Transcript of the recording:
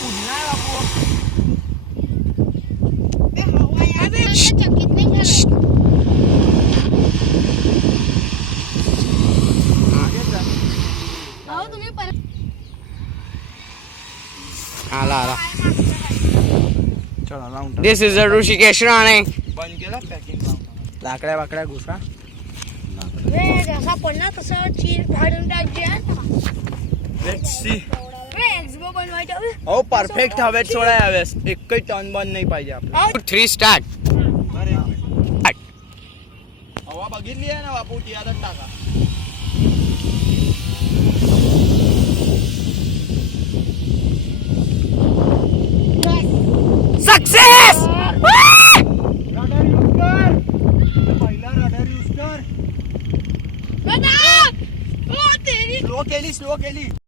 पुढला आहे बापू. चकित नाही झालं. अहो तुम्ही परत आला आला. चला लावून टाक. दिस इज अ ऋषिकेश राणे. बंद केला पॅकिंग लावून. लाकड्या बाकड्या घुसा. जसा पडला तसं चीज फाडून टाकते. Let's see. एक्सबो बनवायचं. हो परफेक्ट हवेत सोडा यावेळेस. एकही टर्न बंद नाही पाहिजे आपलं. 3 स्टार्ट. हवा बघितली आहे ना बापू ती आता टाका. सक्सेस. रडार यूज कर. पहिला रडार यूज कर. दादा ओ तेरी स्लो केली